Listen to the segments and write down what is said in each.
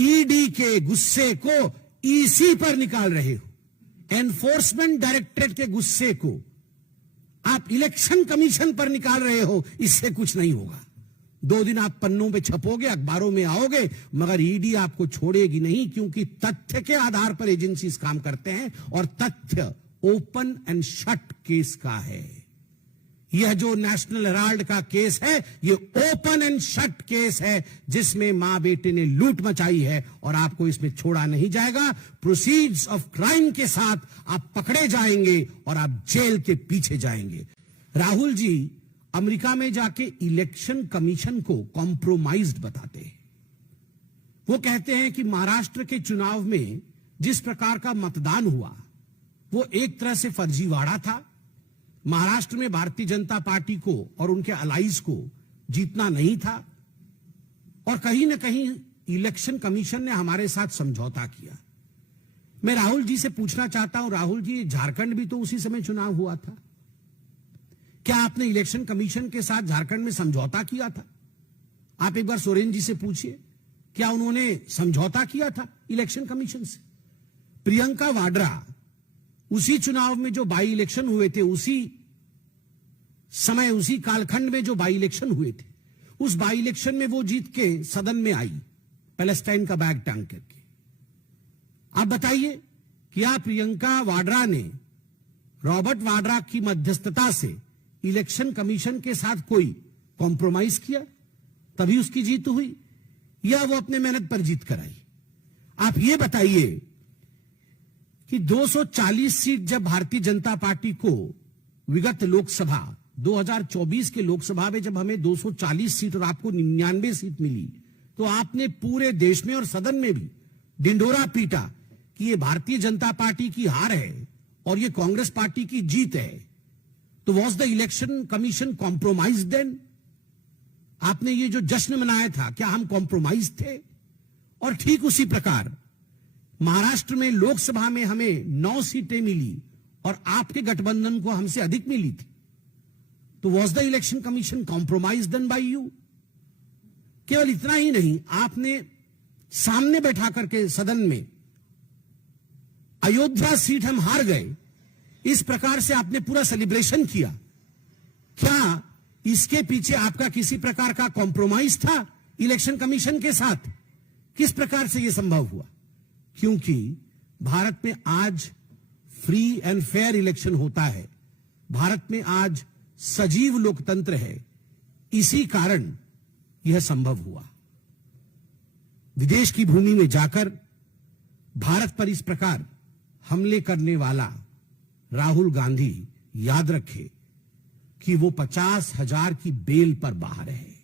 ED के गुस्से को ईसी पर निकाल रहे हो, एनफोर्समेंट डायरेक्टरेट के गुस्से को आप इलेक्शन कमीशन पर निकाल रहे हो। इससे कुछ नहीं होगा। 2 दिन आप पन्नों पे छपोगे, अखबारों में आओगे, मगर ईडी आपको छोड़ेगी नहीं, क्योंकि तथ्य के आधार पर एजेंसीज काम करते हैं और तथ्य ओपन एंड शट केस का है। यह जो नेशनल हेराल्ड का केस है, यह ओपन एंड शट केस है, जिसमें मां बेटे ने लूट मचाई है और आपको इसमें छोड़ा नहीं जाएगा। प्रोसीड्स ऑफ क्राइम के साथ आप पकड़े जाएंगे और आप जेल के पीछे जाएंगे। राहुल जी अमेरिका में जाके इलेक्शन कमीशन को कॉम्प्रोमाइज्ड बताते हैं। वो कहते हैं कि महाराष्ट्र के चुनाव में जिस प्रकार का मतदान हुआ वो एक तरह से फर्जीवाड़ा था। महाराष्ट्र में भारतीय जनता पार्टी को और उनके अलाइज को जीतना नहीं था और कहीं ना कहीं इलेक्शन कमीशन ने हमारे साथ समझौता किया। मैं राहुल जी से पूछना चाहता हूं, राहुल जी झारखंड भी तो उसी समय चुनाव हुआ था, क्या आपने इलेक्शन कमीशन के साथ झारखंड में समझौता किया था? आप एक बार सोरेन जी से पूछिए, क्या उन्होंने समझौता किया था इलेक्शन कमीशन से? प्रियंका वाड्रा उसी चुनाव में जो बाई इलेक्शन हुए थे, उसी समय उसी कालखंड में जो बाई इलेक्शन हुए थे, उस बाई इलेक्शन में वो जीत के सदन में आई पैलेस्टाइन का बैग टांग करके। आप बताइए, क्या प्रियंका वाड्रा ने रॉबर्ट वाड्रा की मध्यस्थता से इलेक्शन कमीशन के साथ कोई कॉम्प्रोमाइज किया तभी उसकी जीत हुई, या वो अपने मेहनत पर जीत कर आई? आप ये बताइए कि 240 सीट जब भारतीय जनता पार्टी को विगत लोकसभा 2024 के लोकसभा में जब हमें 240 सीट और आपको 99 सीट मिली, तो आपने पूरे देश में और सदन में भी डिंडोरा पीटा कि ये भारतीय जनता पार्टी की हार है और ये कांग्रेस पार्टी की जीत है। तो was the election commission compromise then? आपने ये जो जश्न मनाया था, क्या हम कॉम्प्रोमाइज थे? और ठीक उसी प्रकार महाराष्ट्र में लोकसभा में हमें 9 सीटें मिली और आपके गठबंधन को हमसे अधिक मिली थी। तो was the election commission compromise then by you? केवल इतना ही नहीं, आपने सामने बैठा करके सदन में अयोध्या सीट हम हार गए, इस प्रकार से आपने पूरा सेलिब्रेशन किया। क्या इसके पीछे आपका किसी प्रकार का कॉम्प्रोमाइज था इलेक्शन कमीशन के साथ? किस प्रकार से यह संभव हुआ? क्योंकि भारत में आज फ्री एंड फेयर इलेक्शन होता है, भारत में आज सजीव लोकतंत्र है, इसी कारण यह संभव हुआ। विदेश की भूमि में जाकर भारत पर इस प्रकार हमले करने वाला राहुल गांधी याद रखे कि वो 50,000 की बेल पर बाहर है,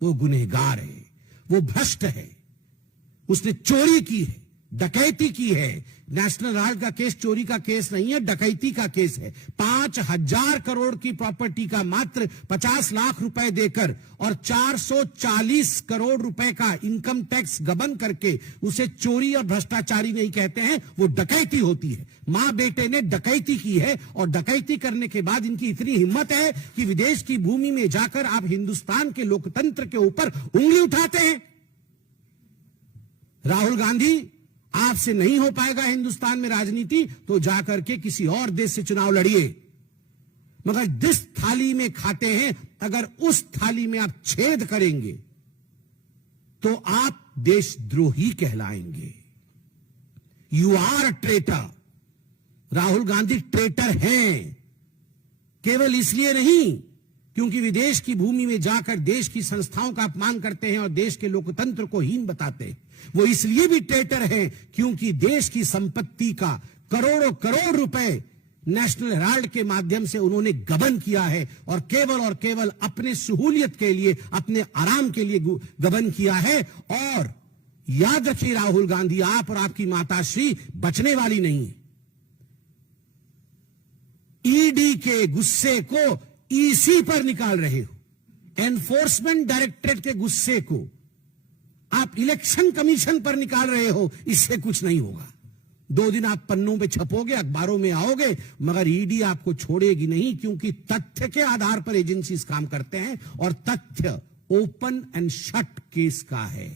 वो गुनहगार है, वो भ्रष्ट है, उसने चोरी की है, डकैती की है। नेशनल हेराल्ड का केस चोरी का केस नहीं है, डकैती का केस है। 5,000 करोड़ की प्रॉपर्टी का मात्र 50 लाख रुपए देकर और 440 करोड़ रुपए का इनकम टैक्स गबन करके उसे चोरी और भ्रष्टाचारी नहीं कहते हैं, वो डकैती होती है। मां बेटे ने डकैती की है और डकैती करने के बाद इनकी इतनी हिम्मत है कि विदेश की भूमि में जाकर आप हिंदुस्तान के लोकतंत्र के ऊपर उंगली उठाते हैं। राहुल गांधी, आपसे नहीं हो पाएगा हिंदुस्तान में राजनीति, तो जाकर के किसी और देश से चुनाव लड़िए, मगर जिस थाली में खाते हैं अगर उस थाली में आप छेद करेंगे तो आप देशद्रोही कहलाएंगे। You are a traitor. Rahul Gandhi traitor हैं, केवल इसलिए नहीं क्योंकि विदेश की भूमि में जाकर देश की संस्थाओं का अपमान करते हैं और देश के लोकतंत्र को हीन बताते हैं, वो इसलिए भी ट्रेटर हैं क्योंकि देश की संपत्ति का करोड़ों करोड़ रुपए नेशनल हेराल्ड के माध्यम से उन्होंने गबन किया है और केवल अपने सहूलियत के लिए, अपने आराम के लिए गबन किया है। और याद रखिए राहुल गांधी, आप और आपकी माताश्री बचने वाली नहीं है। ईडी के गुस्से को ईसी पर निकाल रहे हो, एनफोर्समेंट डायरेक्टरेट के गुस्से को आप इलेक्शन कमीशन पर निकाल रहे हो। इससे कुछ नहीं होगा। 2 दिन आप पन्नों पे छपोगे, अखबारों में आओगे, मगर ईडी आपको छोड़ेगी नहीं, क्योंकि तथ्य के आधार पर एजेंसीज काम करते हैं और तथ्य ओपन एंड शट केस का है।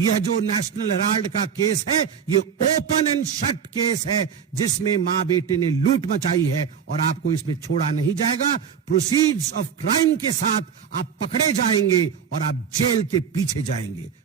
यह जो नेशनल हेराल्ड का केस है, ये ओपन एंड शट केस है, जिसमें मां बेटे ने लूट मचाई है और आपको इसमें छोड़ा नहीं जाएगा। प्रोसीड्स ऑफ क्राइम के साथ आप पकड़े जाएंगे और आप जेल के पीछे जाएंगे।